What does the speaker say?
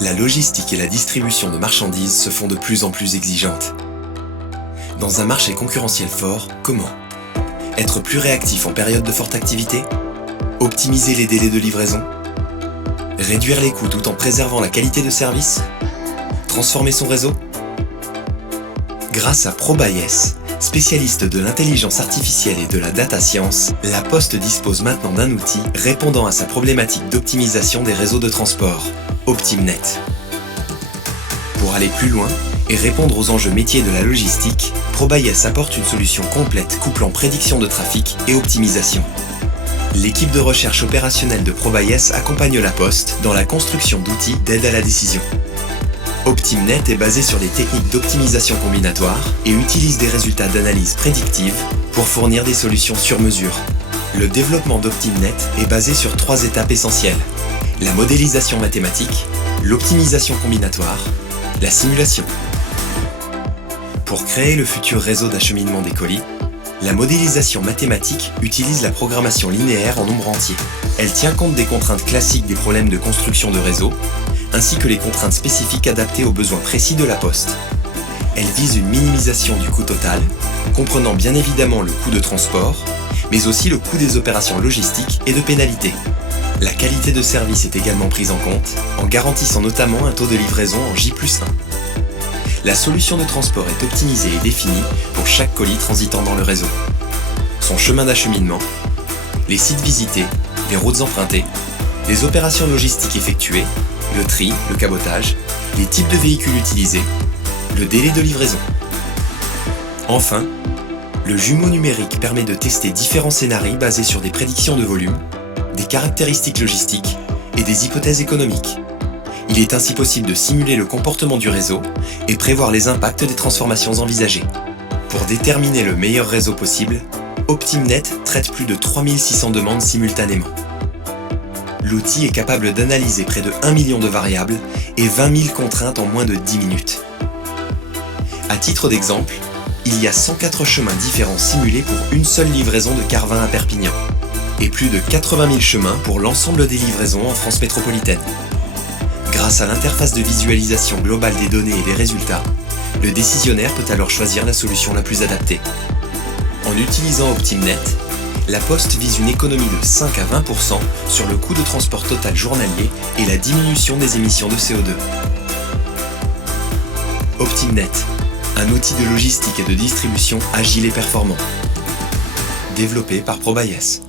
La logistique et la distribution de marchandises se font de plus en plus exigeantes. Dans un marché concurrentiel fort, comment? Être plus réactif en période de forte activité? Optimiser les délais de livraison? Réduire les coûts tout en préservant la qualité de service? Transformer son réseau? Grâce à ProBuyS, spécialiste de l'intelligence artificielle et de la data science, La Poste dispose maintenant d'un outil répondant à sa problématique d'optimisation des réseaux de transport, OptimNet. Pour aller plus loin et répondre aux enjeux métiers de la logistique, ProBuyS apporte une solution complète couplant prédiction de trafic et optimisation. L'équipe de recherche opérationnelle de ProBuyS accompagne La Poste dans la construction d'outils d'aide à la décision. OptimNet est basé sur les techniques d'optimisation combinatoire et utilise des résultats d'analyse prédictive pour fournir des solutions sur mesure. Le développement d'OptimNet est basé sur 3 étapes essentielles: la modélisation mathématique, l'optimisation combinatoire, la simulation. Pour créer le futur réseau d'acheminement des colis, la modélisation mathématique utilise la programmation linéaire en nombre entier. Elle tient compte des contraintes classiques des problèmes de construction de réseau, ainsi que les contraintes spécifiques adaptées aux besoins précis de La Poste. Elle vise une minimisation du coût total, comprenant bien évidemment le coût de transport, mais aussi le coût des opérations logistiques et de pénalité. La qualité de service est également prise en compte, en garantissant notamment un taux de livraison en J+1. La solution de transport est optimisée et définie pour chaque colis transitant dans le réseau. Son chemin d'acheminement, les sites visités, les routes empruntées, les opérations logistiques effectuées, le tri, le cabotage, les types de véhicules utilisés, le délai de livraison. Enfin, le jumeau numérique permet de tester différents scénarios basés sur des prédictions de volume, des caractéristiques logistiques et des hypothèses économiques. Il est ainsi possible de simuler le comportement du réseau et prévoir les impacts des transformations envisagées. Pour déterminer le meilleur réseau possible, OptimNet traite plus de 3600 demandes simultanément. L'outil est capable d'analyser près de 1 million de variables et 20 000 contraintes en moins de 10 minutes. À titre d'exemple, il y a 104 chemins différents simulés pour une seule livraison de Carvin à Perpignan, et plus de 80 000 chemins pour l'ensemble des livraisons en France métropolitaine. Grâce à l'interface de visualisation globale des données et des résultats, le décisionnaire peut alors choisir la solution la plus adaptée. En utilisant OptimNet, La Poste vise une économie de 5 à 20% sur le coût de transport total journalier et la diminution des émissions de CO2. OptimNet, un outil de logistique et de distribution agile et performant. Développé par ProBuyS.